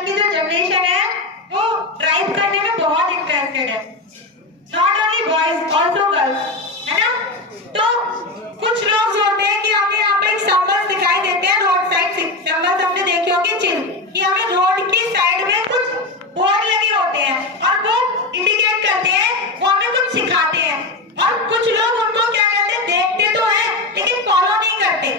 आजकल की जो जनरेशन है वो ड्राइव करने में बहुत इंटरेस्टेड है, not only boys also girls, है ना। तो कुछ लोग होते हैं कि हमें यहाँ पे एक सिंबल दिखाई देते हैं, रोड साइड सिंबल हमने देखे होंगे, चिन्ह कि हमें रोड की साइड में कुछ बोर्ड लगे होते हैं और वो इंडिकेट करते हैं, वो हमें कुछ सिखाते हैं। और कुछ लोग उनको क्या कहते हैं, देखते तो हैं लेकिन फॉलो नहीं करते।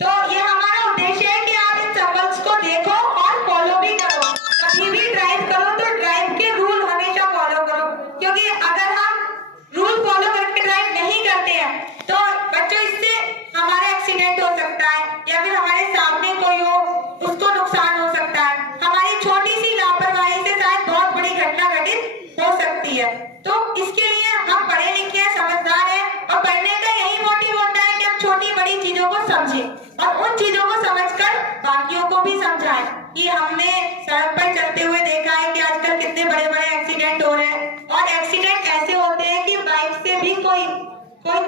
तो ये हमारा उद्देश्य है कि आप इन सिंबल्स को देखो और फॉलो भी करो। कभी भी ड्राइव करो तो ड्राइव के रूल हमेशा फॉलो करो, क्योंकि अगर हम रूल फॉलो करके ड्राइव नहीं करते हैं तो बच्चों इससे हमारा एक्सीडेंट हो सकता है या फिर हमारे सामने कोई हो उसको नुकसान हो सकता है। हमारी छोटी सी लापरवाही से शायद बहुत बड़ी घटना घटित हो सकती है। तो इसके लिए हम पढ़े लिखे हैं, समझदार हैं, और पढ़ने का यही मोटिव होता है कि हम छोटी बड़ी चीजों को समझें और उन चीजों को समझकर बाकियों को भी समझाएं। कि हमने सड़क पर चलते हुए देखा है कि आजकल कितने बड़े बड़े एक्सीडेंट हो रहे हैं, और एक्सीडेंट ऐसे होते हैं कि बाइक से भी कोई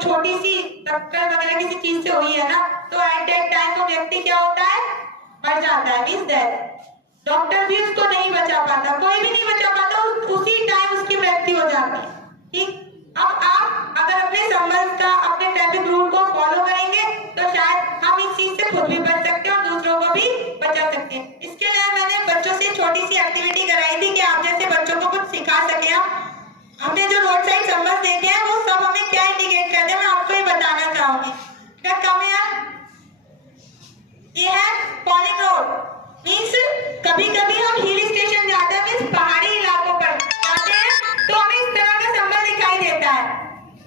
छोटी सी टक्कर वगैरह किसी चीज से हुई है ना, तो एट दैट टाइम वो व्यक्ति क्या होता है, मर जाता है, मींस दैट डॉक्टर भी उसको नहीं बचा पाता, कोई भी नहीं बचा पाता, उसी टाइम उसकी मृत्यु हो जाती है। ठीक, अब आप अगर अपने संबंध का, अपने ट्रैफिक रूल को फॉलो करेंगे तो शायद हम इस चीज से खुद भी बच सकते हैं और दूसरों को भी बचा सकते हैं। इसके लिए मैंने बच्चों से छोटी सी एक्टिविटी कराई थी कि आप जैसे बच्चों को कुछ सिखा सके। हमने जो रोड साइड सिंबल्स देखे हैं वो सब हमें क्या इंडिकेट करते हैं, मैं आपको ये बताना चाहूंगी। क्या कम है, ये है फॉलिंग रोड, मींस कभी कभी हम हिल स्टेशन जाते हैं, मींस पहाड़ी इलाकों पर जाते हैं तो हमें इस तरह का सिंबल दिखाई देता है।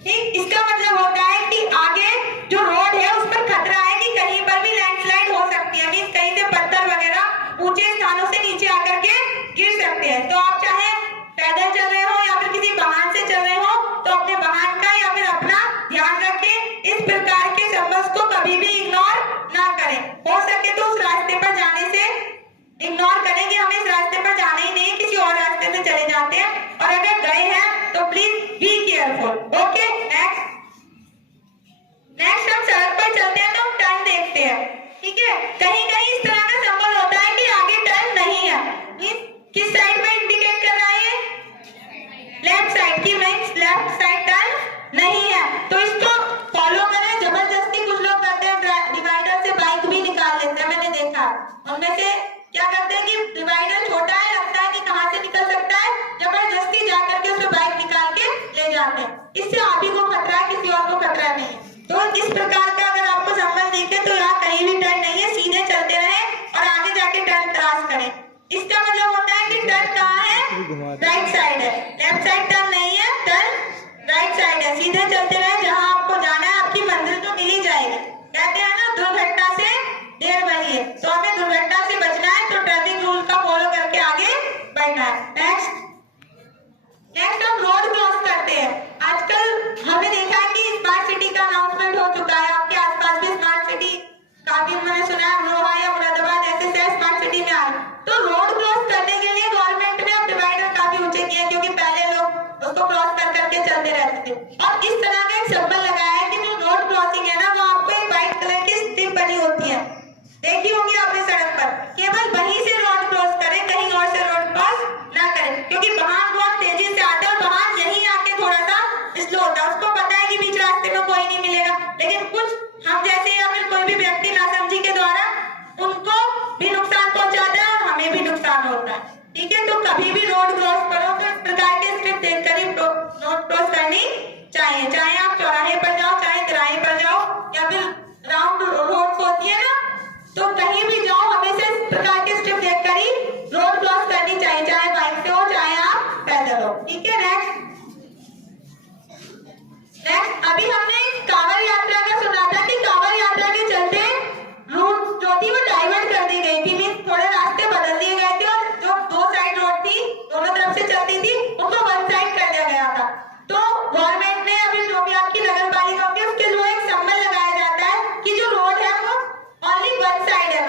ठीक, इसका मतलब होता है कि आगे जो रोड है उस पर खतरा है कि कहीं पर भी लैंडस्लाइड हो सकती है, मींस कहीं से पत्थर वगैरह ऊंचे स्थानों से नीचे आकर के गिर सकते हैं। तो आप चाहे पैदल चल रहे हो या फिर किसी वाहन से चल रहे हो तो अपने वाहन का या फिर अपना ध्यान रखें। इस प्रकार के सिंबल्स को कभी भी इग्नोर ना करें, हो सके तो उस रास्ते पर जाने से इग्नोर करें कि हमें इस रास्ते पर जाना ही नहीं, किसी और रास्ते से चले जाते हैं, और अगर गए हैं तो please be careful. Okay, next हम सड़क पर चलते हैं तो हम टर्न देखते हैं। ठीक है, कहीं कहीं इस तरह का सिंबल होता है कि आगे टर्न नहीं है, किस साइड में इंडिकेट कर रहा है, लेफ्ट साइड की, मींस लेफ्ट साइड टर्न नहीं है, तो इसको फॉलो करें। जबरदस्ती कुछ लोग करते हैं, डिवाइडर से बाइक भी निकाल लेते हैं, मैंने देखा। उनमें से क्या करते हैं कि डिवाइडर छोटा है, लगता है कि कहां से निकल सकता है, जबरदस्ती जाकर के उसमें बाइक निकाल के ले जाते हैं। इससे आप ही को खतरा है, किसी और को खतरा नहीं है। तो इस प्रकार का अगर आपको सिंबल दिखे तो यहाँ कहीं भी टर्न नहीं है, सीधे चलते रहे और आगे जाके टर्न क्रॉस करें। इसका मतलब होता है कि टर्न कहाँ है, राइट साइड है, लेफ्ट साइड टर्न नहीं है, टर्न राइट साइड है। सीधे चलते रहे, जहाँ आपको जाना है आपकी मंजिल तो मिल ही जाएगी। कहते हैं ना, दुर्घटना से देर बनी है, तो हमें दुर्घटना से बचना है तो ट्रैफिक रूल का फॉलो करके आगे बढ़ना है। नेक्स्ट हम रोड क्रॉस करते हैं। आजकल हमने देखा है कि स्मार्ट सिटी का अनाउंसमेंट हो चुका है, आपके आसपास भी स्मार्ट सिटी काफी मैंने सुना है, अमरोहा या मुरादाबाद ऐसे शहर स्मार्ट सिटी में आए। तो रोड क्रॉस करने के लिए गवर्नमेंट ने अब डिवाइडर काफी ऊंचे किए, क्योंकि पहले लोग उसको क्रॉस कर करके चलते रहते थे, और इस तरह का एक सिंबल लगाया है कि जो रोड क्रॉसिंग है ना, वो आपको एक व्हाइट कलर की स्ट्रिप बनी होती है, देखी होगी आपने सड़क पर, केवल वहीं से रोड क्रॉस करें, कहीं और से रोड क्रॉस ना करें, क्योंकि वाहन बहुत तेजी से आता है और वाहन यहीं आके थोड़ा सा स्लो होता है। उसको पता है कि बीच रास्ते में कोई नहीं मिलेगा, लेकिन कुछ हम जैसे या फिर कोई भी व्यक्ति नासमझी के द्वारा उनको भी नुकसान पहुंचाता है और हमें भी नुकसान होता है। ठीक है, तो कभी भी रोड क्रॉस करो तो इस प्रकार के स्ट्रिप देखकर ही रोड क्रॉस करनी चाहिए, चाहे आप चौराहे पर जाओ, चाहे तिराहे पर जाओ, या फिर राउंड रोड होती है ना, तो कहीं भी जाओ हमेशा इस प्रकार के स्ट्रिप देखकर ही रोड क्रॉस करनी चाहिए, चाहे बाइक से हो चाहे आप पैदल हो। ठीक है, नेक्स्ट अभी हमने कांवड़ यात्रा का सुना था कि कांवड़ यात्रा के चलते रूट जो थी वो डाइवर्ट कर दी गई थी, मींस थोड़े रास्ते बदल दिए गए थे, और जो दो साइड रोड थी दोनों तरफ से चलती थी उनको वन साइड कर दिया गया था। तो गवर्नमेंट ने अभी जो भी आपकी नगर पालिका होगी उसके लिए एक सिंबल लगाया जाता है कि जो रोड है वो ओनली वन साइड है,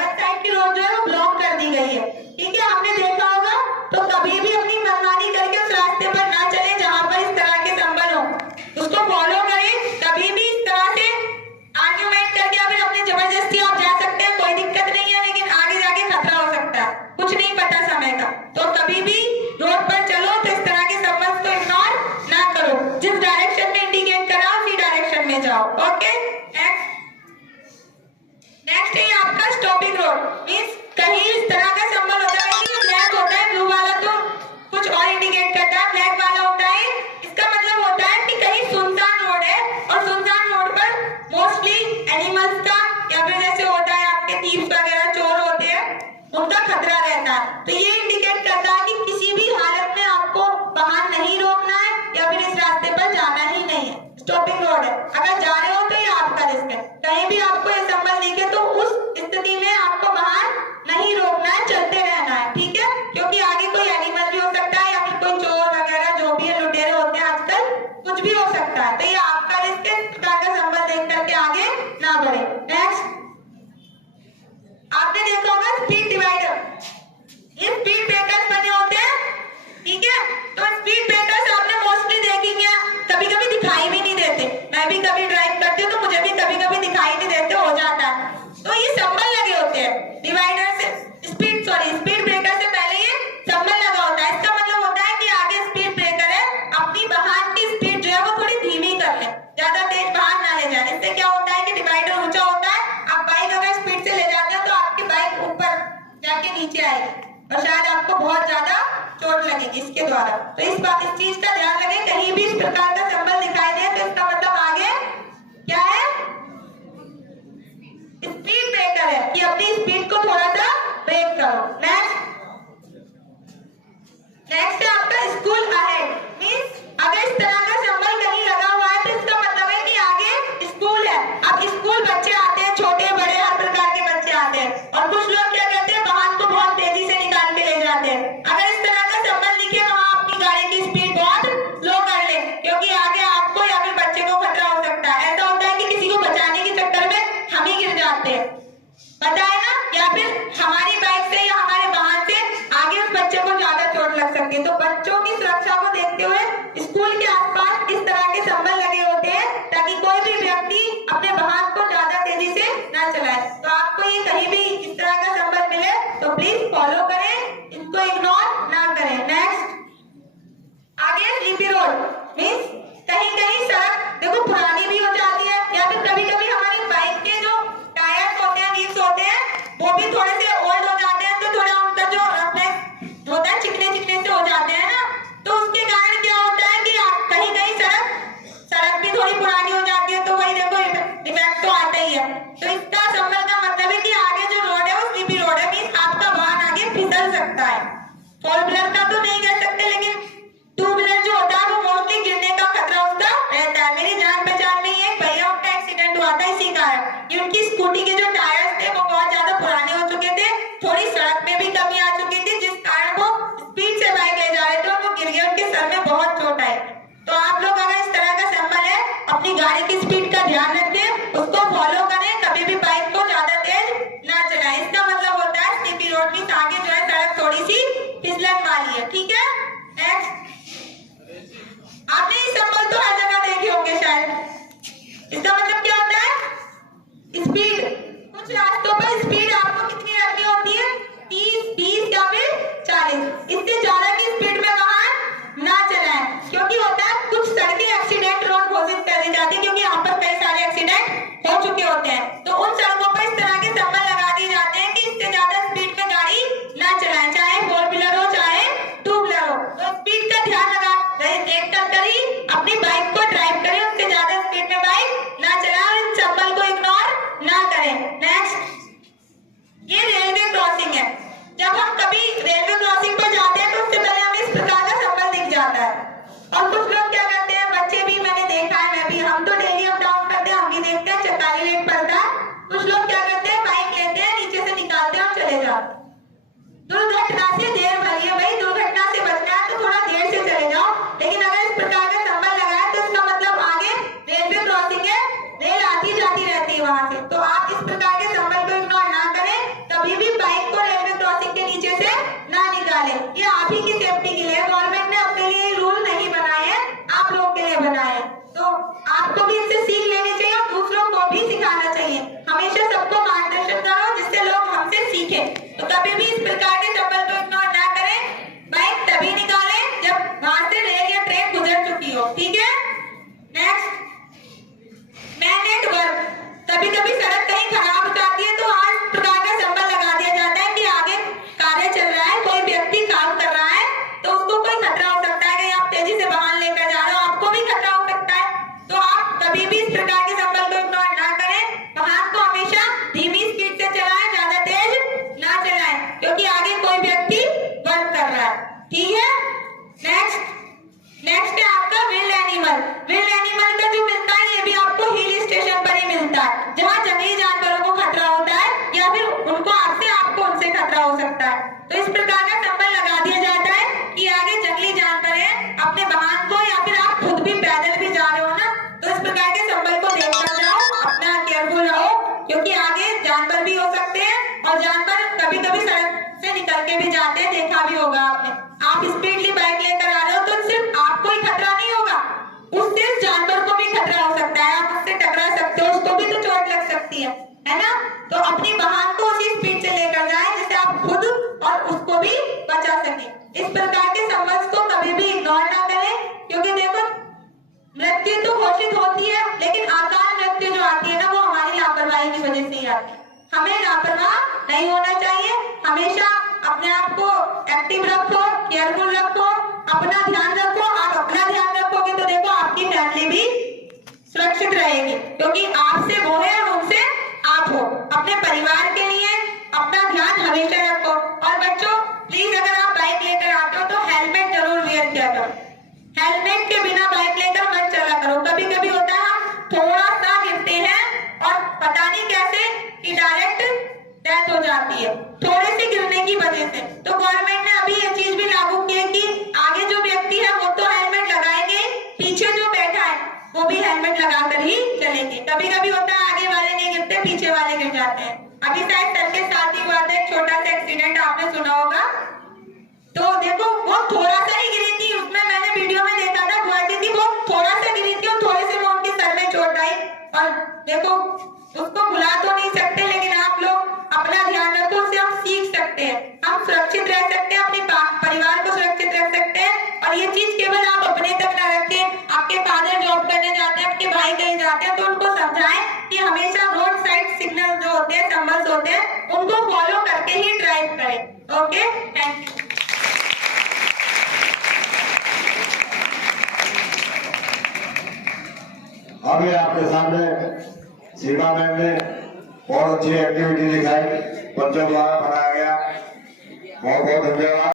रोड मींस कहीं इस तरह का सिंबल होता है कि ब्लैक होता है, ब्लू वाला तो कुछ और इंडिकेट करता है, ब्लैक वाला होता है इसका मतलब होता है कि कहीं सुनसान रोड है और सुनसान रोड पर मोस्टली एनिमल्स का या फिर जैसे होता है आपके थीव्स वगैरह चोर होते हैं उनका खतरा रहता है। तो ये इंडिकेट करता है कि किसी भी हालत में आपको वाहन नहीं रोकना है या फिर इस रास्ते पर जाना ही नहीं है, स्टॉपिंग रोड है। अगर जा रहे हो तो ये आपका रिस्क है, कहीं भी आपको ये सिंबल दिखे तो उस स्थिति में आपको वाहन नहीं रोकना है, चलते रहना है, ठीक है, क्योंकि आगे कोई एनिमल भी हो सकता है या फिर कोई चोर वगैरह जो भी है, लुटेरे होते हैं आजकल, कुछ भी हो सकता है। तो ये आपका रिस्क है, प्रकार का सिंबल देख करके आगे ना बढ़े। नेक्स्ट आपने देखा होगा स्पीड डिवाइडर, ये स्पीड ब्रेकर्स बने होते हैं, ठीक है। तो स्पीड ब्रेकर्स आपने मोस्टली देखेंगे, कभी कभी दिखाई भी नहीं देते, मैं भी कभी ड्राइव करती हूँ तो मुझे भी कभी कभी दिखाई नहीं देते, हो जाता है। तो ये सिंबल लगे होते हैं डिवाइडर से स्पीड ब्रेकर से पहले ये सिंबल लगा होता है। इसका मतलब होता है कि आगे स्पीड ब्रेकर है, अपनी वाहन की स्पीड जो है वो थोड़ी धीमी कर ले, ज्यादा तेज वाहन ना ले जाए। इससे क्या होता है कि डिवाइडर ऊंचा होता है, आप बाइक अगर स्पीड से ले जाते हो तो आपकी बाइक ऊपर जाके नीचे आएगी और शायद आपको बहुत ज्यादा चोट लगेगी इसके द्वारा। तो इस चीज का ध्यान रखें, कहीं भी इस प्रकार का सिंबल दिखाई दे तो इसका मतलब आगे क्या है, स्पीड ब्रेकर है कि अपनी स्पीड को थोड़ा सा ब्रेक करो। नेक्स्ट है आपका स्कूल अहेड, मींस अगर इस तरह का सिंबल कहीं लगा हुआ है तो इसका मतलब है कि आगे स्कूल है। अब स्कूल बच्चे आते हैं, छोटे बड़े हर प्रकार के बच्चे आते हैं, और कुछ लोग क्या करते हैं वाहन को बहुत तेजी से निकाल के ले जाते हैं। अगर इस तरह का सिंबल दिखे वहां अपनी गाड़ी की स्पीड बहुत स्लो कर ले, क्योंकि आगे आपको या फिर बच्चे को खतरा हो सकता है। ऐसा होता है कि किसी को बचाने के चक्कर में हम ही गिर जाते हैं, पता है ना, या फिर हमारी बाइक से या हमारे वाहन से आगे उस बच्चे को ज्यादा चोट लग सकती है। तो बच्चों की सुरक्षा को देखते हुए स्कूल के आसपास इस तरह के सिंबल लगे होते हैं ताकि कोई भी व्यक्ति अपने वाहन को ज्यादा तेजी से ना चलाए। तो आपको ये कहीं भी इस तरह का सिंबल मिले तो प्लीज फॉलो करें, इसको इग्नोर ना करें। नेक्स्ट आगे स्लीपी रोड, मींस कहीं कहीं सड़क देखो पुरानी भी हो जाती है या फिर कभी कभी हमारी बाइक के जो टायर्स होते हैं, व्हील्स होते हैं, वो भी थोड़े से ओल्ड हो जाते हैं, तो थोड़ा उनका जो होता है चिकने से हो जाते हैं ना, तो उसके कारण क्या होता है कि कहीं कहीं सड़क भी थोड़ी पुरानी हो जाती है, तो वही देखो डिफेक्ट तो आता ही है। तो इसका सिंबल का मतलब है कि आगे जो रोड है वो स्लीपी रोड है, मींस आपका वाहन आगे फिसल सकता है। फोर व्हीलर का तो नहीं कर सकते, लेकिन टू व्हीलर जो होता है वो मोस्टली गिरने का खतरा उसका रहता है। मेरी जान पहचान में एक भैया, उनका एक्सीडेंट हुआ था इसी कारण कि उनकी स्कूटी के जो टायर्स थे वो बहुत ज्यादा पुराने हो चुके थे, थोड़ी सड़क में भी कमी आ चुकी थी, जिस कारण वो स्पीड से बाइक ले जा रहे थे और वो गिर गए, उनके सर में बहुत चोट आई। तो आप लोग अगर इस तरह का सिंबल है अपनी गाड़ी की स्पीड का ध्यान रखें, उसको फॉलो करें, कभी भी बाइक को ज्यादा तेज ना चलाएं। इसका मतलब होता है स्लीपी रोड मींस आगे जो है सड़क थोड़ी सी फिसलन वाली है, ठीक है। नेक्स्ट आपने ये सिंबल तो हर जगह देखे होंगे शायद, इसका मतलब क्या होता है, स्पीड। कुछ रास्तों पर स्पीड आपको कितनी रखनी होती है, 30, 20 या फिर 40, इससे ज्यादा की स्पीड में वाहन ना चलाएं, क्योंकि होता है कुछ सड़कें एक्सीडेंट रोड घोषित कर दी जाती है, क्योंकि यहाँ पर कई सारे एक्सीडेंट हो चुके होते हैं। तो उन सड़कों पर इस तरह के सिंबल लगा दिए जाते हैं कि इससे ज्यादा स्पीड में गाड़ी ना चलाएं, चाहे फोर व्हीलर हो चाहे टू व्हीलर हो। तो स्पीड का ध्यान देख कर ही अपनी बाइक को ड्राइव करें, उससे ज्यादा स्पीड में बाइक ना चलाएं, इन सिंबल को इग्नोर ना करें। नेक्स्ट ये रेलवे क्रॉसिंग है, जब हम कभी रेलवे क्रॉसिंग पर जाते हैं तो उससे पहले हमें इस प्रकार का सिंबल दिख जाता है। और कुछ लोग क्या करते हैं, बच्चे भी मैंने देखा है, मैं भी, हम तो डेली अप डाउन करते हैं, हम भी देखते हैं 44 रेट पड़ता है। कुछ लोग क्या करते हैं, बाइक लेते हैं, नीचे से निकालते हैं और चले जाते हैं। दुर्घटना से देर भरी है भाई, दुर्घटना से बचना है तो थोड़ा देर से चले जाओ, लेकिन अगर इस प्रकार का सिंबल लगा है तो इसका मतलब आगे रेलवे क्रॉसिंग है, रेल आती जाती रहती है वहां से। तो आप इस प्रकार के सिंबल को इग्नोर ना करें, कभी भी बाइक को रेलवे क्रॉसिंग के नीचे से ना निकालें। ये आप ही की सेफ्टी के लिए, गवर्नमेंट ने अपने लिए रूल नहीं बनाए हैं, आप लोगों के लिए बनाए। तो आपको भी इससे सीख लेनी चाहिए और दूसरों को भी सिखाना चाहिए। हमेशा सबको मार्गदर्शन करो जिससे लोग हमसे सीखें। तो कभी भी इस प्रकार के सिंबल को इग्नोर ना करें, बाइक तभी निकालें जब वहां से रेल या ट्रेन गुजर चुकी हो, ठीक है। नेक्स्ट मैन एट वर्क, कभी कभी सड़क कहीं खराब हो जाती है तो आज प्रकार का सिंबल लगा तो इस प्रकार का सिंबल लगा दिया जाता है कि आगे जंगली जानवर है, अपने वाहन को या फिर आप खुद भी पैदल भी जा रहे हो ना, तो इस प्रकार के सिंबल को देखते जाओ, अपना केयरफुल रहो, क्योंकि आगे जानवर भी हो सकते हैं और जानवर कभी कभी सड़क से निकल के भी जाते हैं, देखा भी होगा आपने। आप स्पीडली बाइक लेकर आ रहे हो तो सिर्फ आपको ही खतरा नहीं होगा, उससे जानवर को भी खतरा हो सकता है, आप उससे टकरा सकते हो, उसको भी तो चोट लग सकती है ना। तो अपनी वाहन को उसी स्पीड से लेकर जाएं जिससे आप खुद और उसको भी बचा सके। इस प्रकार के सिंबल्स को कभी भी इग्नोर ना करें, क्योंकि देखो मृत्यु तो घोषित होती है, लेकिन अकाल मृत्यु जो आती है ना, वो हमारी लापरवाही की वजह से ही आती है। हमें लापरवाह नहीं होना चाहिए, हमेशा अपने आप को एक्टिव रखो, केयरफुल रखो, अपना ध्यान रखो। आप अपना ध्यान रखोगे तो देखो आपकी फैमिली भी सुरक्षित रहेगी, क्योंकि आपसे वो है और उनसे आप हो। अपने परिवार के लिए अपना ध्यान हमेशा रखो। और बच्चों प्लीज, अगर आप बाइक लेकर आते हो तो हेलमेट जरूर वेयर किया करो, हेलमेट के बिना बाइक लेकर मत चला करो। कभी कभी होता है हम थोड़ा सा गिरते हैं और पता नहीं कैसे कि डायरेक्ट डेथ हो जाती है थोड़े से गिरने की वजह से। तो गवर्नमेंट ने अभी ये चीज भी लागू की है कि आगे जो व्यक्ति है वो तो हेलमेट लगाएंगे, पीछे जो बैठा है वो भी हेलमेट लगाकर ही चलेंगे। कभी कभी होता है आगे वाले नहीं गिरते, पीछे वाले गिर जाते हैं। अभी शायद सर के साथ ही हुआ था एक छोटा सा एक्सीडेंट, आपने सुना होगा। तो देखो वो थोड़ा सा ही गिरी थी, उसमें मैंने वीडियो में देखा था, गुवाहाटी थी, वो थोड़ा सा गिरी थी और थोड़े से वो उनके सर में चोट आई। और देखो उसको भुला तो नहीं सकते, लेकिन आप लोग अपना ध्यान रखो, उससे हम सीख सकते हैं, हम सुरक्षित रह सकते हैं, अपने परिवार को सुरक्षित रख सकते हैं। और ये चीज केवल आप अपने तक ना रखें, आपके फादर जॉब करने जाते हैं, आपके भाई कहीं जाते हैं, तो उनको समझाएं कि हमेशा रोड साइड सिग्नल जो होते हैं, सिंबल्स होते हैं, उनको फॉलो करके ही ड्राइव करें। Okay, thank you. अभी आपके सामने सीमा मैम ने बहुत अच्छी एक्टिविटी दिखाई, बच्चों द्वारा बनाया गया। बहुत बहुत धन्यवाद।